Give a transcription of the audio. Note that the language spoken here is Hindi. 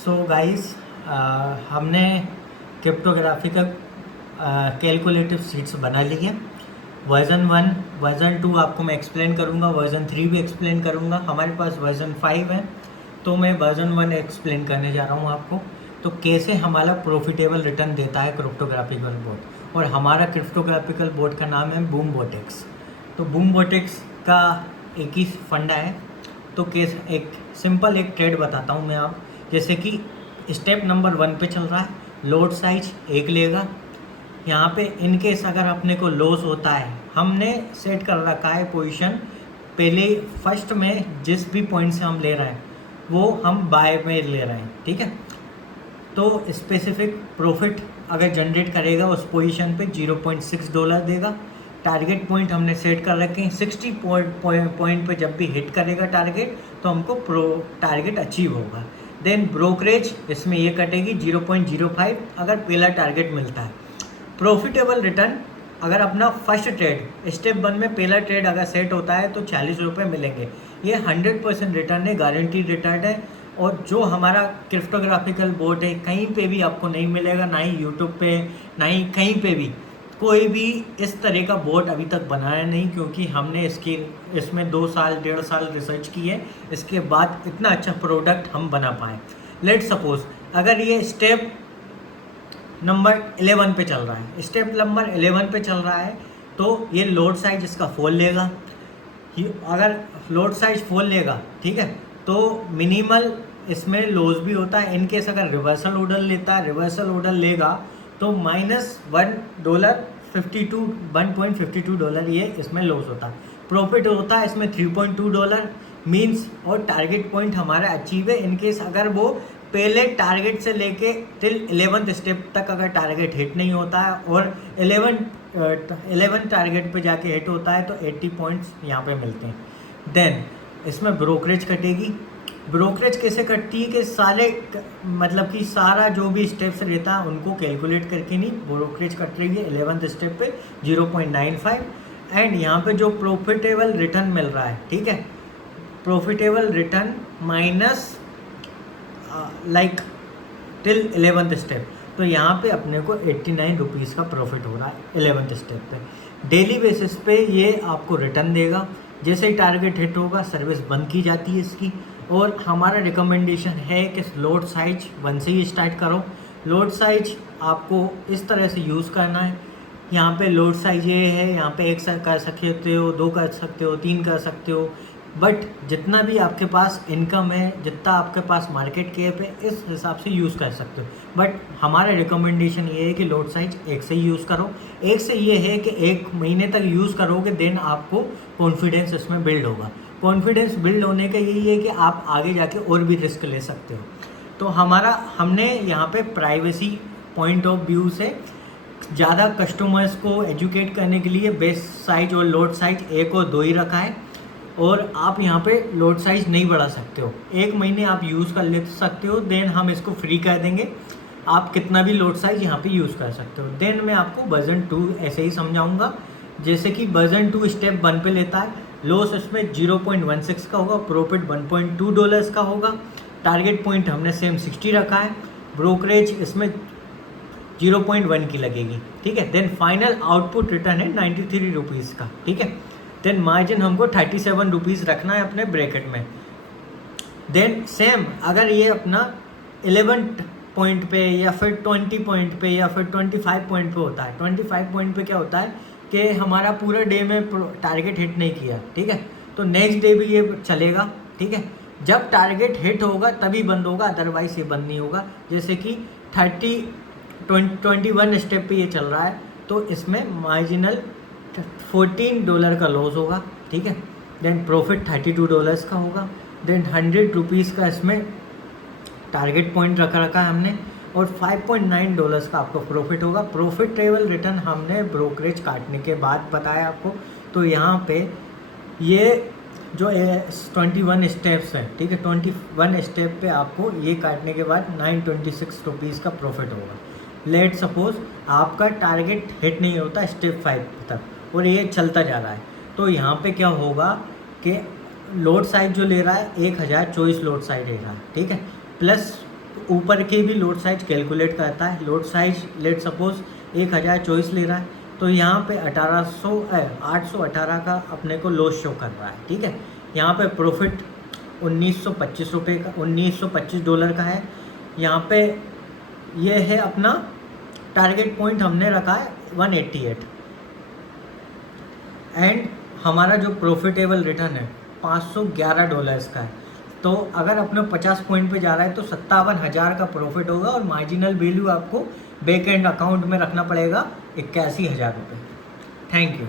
सो गाइस, हमने क्रिप्टोग्राफी का कैलकुलेटिव शीट्स बना ली है। वर्जन 1, वर्जन 2 आपको मैं एक्सप्लेन करूँगा, वर्जन 3 भी एक्सप्लेन करूँगा। हमारे पास वर्जन 5 है, तो मैं वर्जन 1 एक्सप्लेन करने जा रहा हूँ आपको। तो कैसे हमारा प्रॉफिटेबल रिटर्न देता है क्रिप्टोग्राफिकल बोर्ड, और हमारा क्रिप्टोग्राफिकल बोर्ड का नाम है बूमबोटेक्स। तो बूमबोटेक्स का एक ही फंडा है। तो केस एक सिंपल एक ट्रेड बताता हूँ मैं आप। जैसे कि स्टेप नंबर 1 पे चल रहा है, लोड साइज 1 लेगा। यहाँ पे इन केस अगर अपने को लॉस होता है, हमने सेट कर रखा है पोजीशन पहले फर्स्ट में, जिस भी पॉइंट से हम ले रहे हैं वो हम बाय में ले रहे हैं, ठीक है। तो स्पेसिफिक प्रॉफिट अगर जनरेट करेगा उस पोजीशन पे $0.6 देगा। टारगेट पॉइंट हमने सेट कर रखे हैं 60 पॉइंट पे। जब भी हिट करेगा टारगेट तो हमको टारगेट अचीव होगा। देन ब्रोकरेज इसमें ये कटेगी 0.05 अगर पहला टारगेट मिलता है। प्रॉफिटेबल रिटर्न अगर अपना फर्स्ट ट्रेड स्टेप 1 में पहला ट्रेड अगर सेट होता है तो ₹40 मिलेंगे। ये 100% रिटर्न है, गारंटीड रिटर्न है। और जो हमारा क्रिप्टोग्राफिकल बोर्ड है कहीं पे भी आपको नहीं मिलेगा, ना ही यूट्यूब पे, ना ही कहीं पे भी कोई भी इस तरह का बोर्ड अभी तक बनाया नहीं, क्योंकि हमने इसमें 2 साल 1.5 साल रिसर्च की है। इसके बाद इतना अच्छा प्रोडक्ट हम बना पाए। लेट सपोज अगर ये स्टेप नंबर 11 पे चल रहा है, स्टेप नंबर 11 पे चल रहा है, तो ये लोड साइज इसका फोल लेगा। अगर लोड साइज फोल लेगा, ठीक है, तो मिनिमल इसमें लॉस भी होता है। इनकेस अगर रिवर्सल ऑर्डर लेता है, रिवर्सल ऑर्डर लेगा तो -$1.52 ये इसमें लॉस होता है। प्रॉफिट होता है इसमें $3.2 मीन्स, और टारगेट पॉइंट हमारा अचीव है। इनकेस अगर वो पहले टारगेट से लेके टिल 11th स्टेप तक अगर टारगेट हिट नहीं होता है और 11 टारगेट पे जाके हिट होता है तो 80 पॉइंट्स यहाँ पे मिलते हैं। देन इसमें ब्रोकरेज कटेगी। ब्रोकरेज कैसे कटती है कि सारे मतलब कि सारा जो भी स्टेप्स रहता है उनको कैलकुलेट करके नहीं, ब्रोकरेज कट रही है 11th स्टेप पे 0.95। एंड यहाँ पे जो प्रॉफिटेबल रिटर्न मिल रहा है, ठीक है, profitable return minus like till 11th step, तो यहाँ पे अपने को ₹89 का प्रॉफिट हो रहा है 11th स्टेप पे। डेली बेसिस पे ये आपको रिटर्न देगा। जैसे ही टारगेट हिट होगा सर्विस बंद की जाती है इसकी। और हमारा रिकमेंडेशन है कि लोड साइज 1 से ही स्टार्ट करो। लोड साइज आपको इस तरह से यूज़ करना है। यहाँ पे लोड साइज ये है, यहाँ पे 1 कर सकते हो, 2 कर सकते हो, 3 कर सकते हो, बट जितना भी आपके पास इनकम है, जितना आपके पास मार्केट कैप है, इस हिसाब से यूज़ कर सकते हो। बट हमारा रिकमेंडेशन ये है कि लोड साइज 1 से ही यूज़ करो। 1 से ये है कि 1 महीने तक यूज़ करोगे, देन आपको कॉन्फिडेंस इसमें बिल्ड होगा। कॉन्फिडेंस बिल्ड होने का यही है कि आप आगे जाके और भी रिस्क ले सकते हो। तो हमने यहाँ पे प्राइवेसी पॉइंट ऑफ व्यू से ज़्यादा कस्टमर्स को एजुकेट करने के लिए बेस साइज और लोड साइज 1 और 2 ही रखा है। और आप यहाँ पे लोड साइज नहीं बढ़ा सकते हो। 1 महीने आप यूज़ कर ले सकते हो, देन हम इसको फ्री कर देंगे। आप कितना भी लोड साइज यहाँ पे यूज़ कर सकते हो। देन मैं आपको वर्जन 2 ऐसे ही समझाऊंगा। जैसे कि वर्जन 2 स्टेप 1 पे लेता है, लॉस इसमें 0.16 का होगा, प्रॉफिट $1.2 का होगा। टारगेट पॉइंट हमने सेम 60 रखा है। ब्रोकरेज इसमें 0.1 की लगेगी, ठीक है। देन फाइनल आउटपुट रिटर्न है ₹93 का, ठीक है। देन मार्जिन हमको ₹37 रखना है अपने ब्रैकेट में। देन सेम अगर ये अपना 11 पॉइंट पे या फिर 20 पॉइंट पे या फिर 25 पॉइंट पे होता है, 25 पॉइंट पे क्या होता है कि हमारा पूरे डे में टारगेट हिट नहीं किया, ठीक है, तो नेक्स्ट डे भी ये चलेगा, ठीक है। जब टारगेट हिट होगा तभी बंद होगा, अदरवाइज ये बंद नहीं होगा। जैसे कि 21 स्टेप पे ये चल रहा है, तो इसमें मार्जिनल $14 का लॉस होगा, ठीक है। देन प्रॉफिट $32 का होगा। देन ₹100 का इसमें टारगेट पॉइंट रखा है हमने, और $5.9 का आपको प्रॉफिट होगा। प्रॉफिटेबल रिटर्न हमने ब्रोकरेज काटने के बाद बताया आपको। तो यहाँ पे ये जो 21 स्टेप्स हैं, ठीक है, 21 स्टेप पे आपको ये काटने के बाद ₹926 का प्रॉफिट होगा। लेट सपोज आपका टारगेट हिट नहीं होता स्टेप 5 तक और ये चलता जा रहा है, तो यहाँ पे क्या होगा कि लोड साइज जो ले रहा है 1024 लोड साइज ले रहा है, ठीक है, प्लस तो ऊपर की भी लोड साइज कैलकुलेट करता है। लोड साइज लेट सपोज 1024 ले रहा है, तो यहाँ पे 818 का अपने को लॉस शो कर रहा है, ठीक है। यहाँ पे प्रॉफिट 1925 रुपये का, $1925 का है। यहाँ पे ये है अपना टारगेट पॉइंट हमने रखा है 188, एंड हमारा जो प्रॉफिटेबल रिटर्न है $511 का है। तो अगर अपने 50 पॉइंट पे जा रहा है तो 57,000 का प्रॉफिट होगा, और मार्जिनल वैल्यू आपको बैक एंड अकाउंट में रखना पड़ेगा 81,000 रुपये। Thank you.